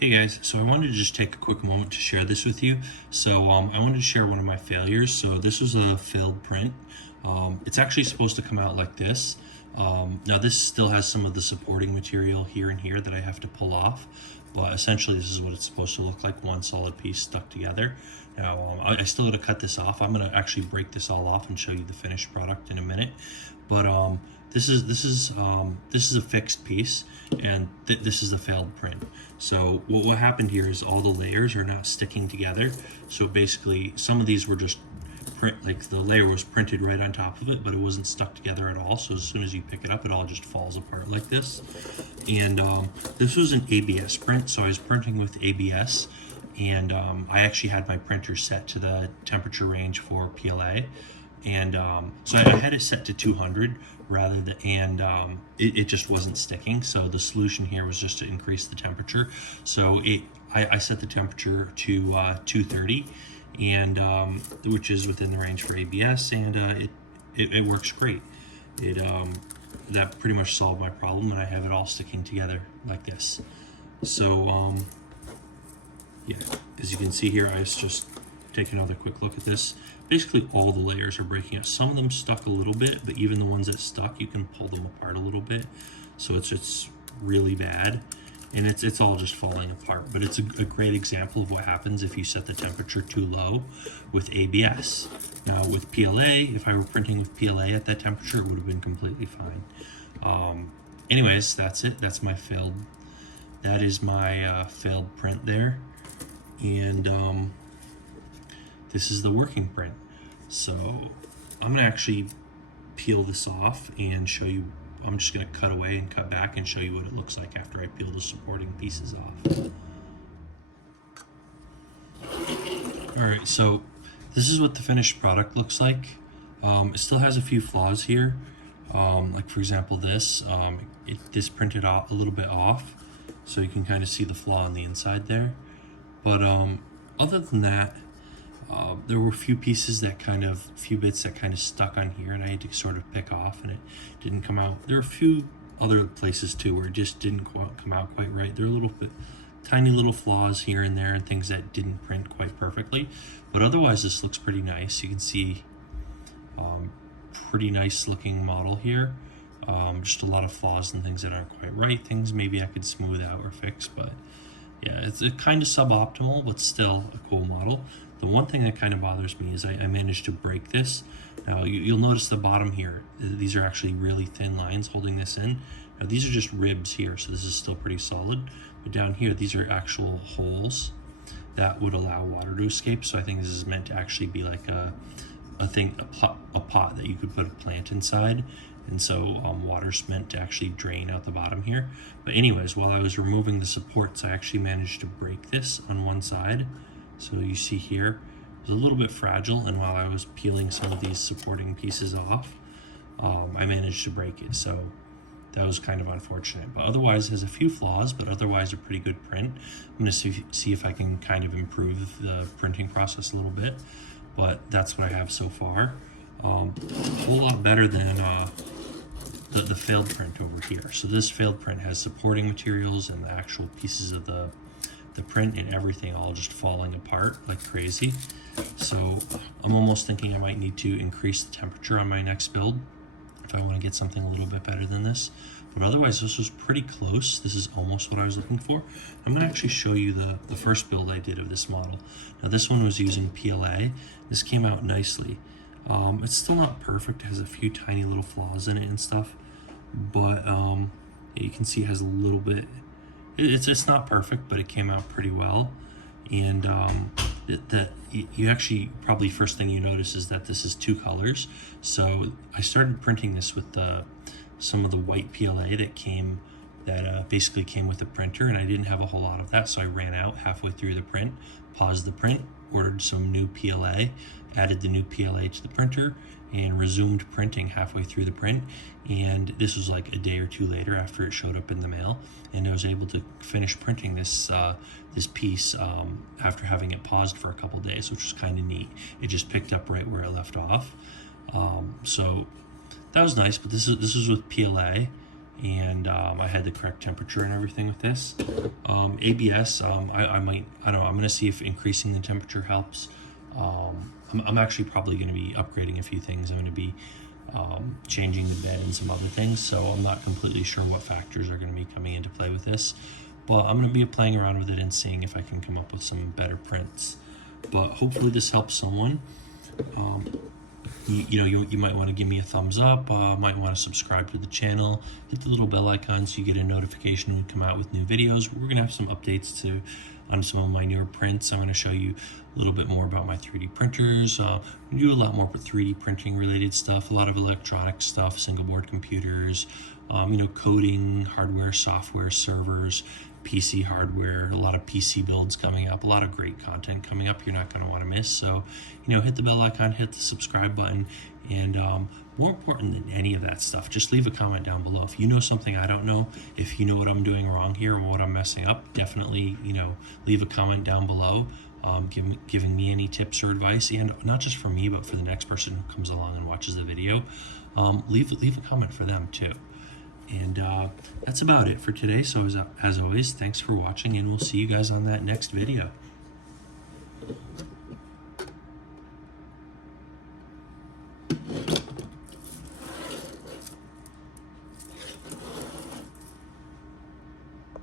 Hey guys, so I wanted to just take a quick moment to share this with you. I wanted to share one of my failures. So this was a failed print. It's actually supposed to come out like this. Now this still has some of the supporting material here and here that I have to pull off, but essentially this is what it's supposed to look like, one solid piece stuck together. Now I still got to cut this off. I'm going to actually break this all off and show you the finished product in a minute. But this is a fixed piece, and this is the failed print. So what happened here is all the layers are not sticking together. So basically, some of these were just like the layer was printed right on top of it, but it wasn't stuck together at all. So as soon as you pick it up, it all just falls apart like this. And this was an ABS print, so I was printing with ABS. And I actually had my printer set to the temperature range for PLA, and so I had it set to 200 rather than, and it just wasn't sticking. So the solution here was just to increase the temperature. So I set the temperature to 230, and which is within the range for ABS, and it works great. That pretty much solved my problem, and I have it all sticking together like this. So yeah, as you can see here, I was just take another quick look at this. Basically all the layers are breaking up. Some of them stuck a little bit, but even the ones that stuck, you can pull them apart a little bit. So it's really bad, and it's all just falling apart. But it's a great example of what happens if you set the temperature too low with ABS. Now with PLA, if I were printing with PLA at that temperature, it would have been completely fine. Anyways, that's it. That is my failed print there. And this is the working print. So I'm gonna actually peel this off and show you. I'm just gonna cut away and cut back and show you what it looks like after I peel the supporting pieces off. All right, so this is what the finished product looks like. It still has a few flaws here. Like for example, this printed out a little bit off, so you can kind of see the flaw on the inside there. But other than that, there were a few bits that kind of stuck on here, and I had to sort of pick off, and it didn't come out. There are a few other places too where it just didn't come out quite right. There are tiny little flaws here and there, and things that didn't print quite perfectly. But otherwise, this looks pretty nice. You can see pretty nice looking model here. Just a lot of flaws and things that aren't quite right. Things maybe I could smooth out or fix, but yeah, it's kind of suboptimal, but still a cool model. The one thing that kind of bothers me is I managed to break this. Now you'll notice the bottom here, these are actually really thin lines holding this in. Now these are just ribs here, so this is still pretty solid. But down here, these are actual holes that would allow water to escape. So I think this is meant to actually be like a pot that you could put a plant inside. And so water's meant to actually drain out the bottom here. But anyways, while I was removing the supports, I actually managed to break this on one side. So you see here, it was a little bit fragile, and while I was peeling some of these supporting pieces off, I managed to break it. So that was kind of unfortunate. But otherwise, it has a few flaws, but otherwise a pretty good print. I'm gonna see if I can kind of improve the printing process a little bit, but that's what I have so far. A whole lot better than the failed print over here. So this failed print has supporting materials and the actual pieces of the print and everything all just falling apart like crazy. So I'm almost thinking I might need to increase the temperature on my next build if I want to get something a little bit better than this. But otherwise, this was pretty close. This is almost what I was looking for. I'm going to actually show you the first build I did of this model. Now this one was using PLA. This came out nicely. It's still not perfect. It has a few tiny little flaws in it and stuff, but you can see it has a little bit. It's not perfect, but it came out pretty well. And you actually probably first thing you notice is that this is two colors. So I started printing this with some of the white PLA that basically came with the printer, and I didn't have a whole lot of that, so I ran out halfway through the print, paused the print, ordered some new PLA, added the new PLA to the printer, and resumed printing halfway through the print. And this was like a day or two later after it showed up in the mail, and I was able to finish printing this piece after having it paused for a couple days, which was kind of neat. It just picked up right where it left off. So that was nice. But this is with PLA, and I had the correct temperature and everything with this. ABS, I don't know, I'm gonna see if increasing the temperature helps. I'm actually probably gonna be upgrading a few things. I'm gonna be changing the bed and some other things, so I'm not completely sure what factors are gonna be coming into play with this. But I'm gonna be playing around with it and seeing if I can come up with some better prints. But hopefully this helps someone. You might want to give me a thumbs up, might want to subscribe to the channel, hit the little bell icon so you get a notification when we come out with new videos. We're going to have some updates on some of my newer prints. I'm going to show you a little bit more about my 3D printers. We do a lot more 3D printing related stuff, a lot of electronic stuff, single board computers, coding, hardware, software, servers, PC hardware, a lot of PC builds coming up, a lot of great content coming up you're not going to want to miss. So, hit the bell icon, hit the subscribe button, and more important than any of that stuff, just leave a comment down below. If you know something I don't know, if you know what I'm doing wrong here or what I'm messing up, definitely, leave a comment down below, giving me any tips or advice, and not just for me, but for the next person who comes along and watches the video. Leave a comment for them too. And that's about it for today. So as always, thanks for watching, and we'll see you guys on that next video.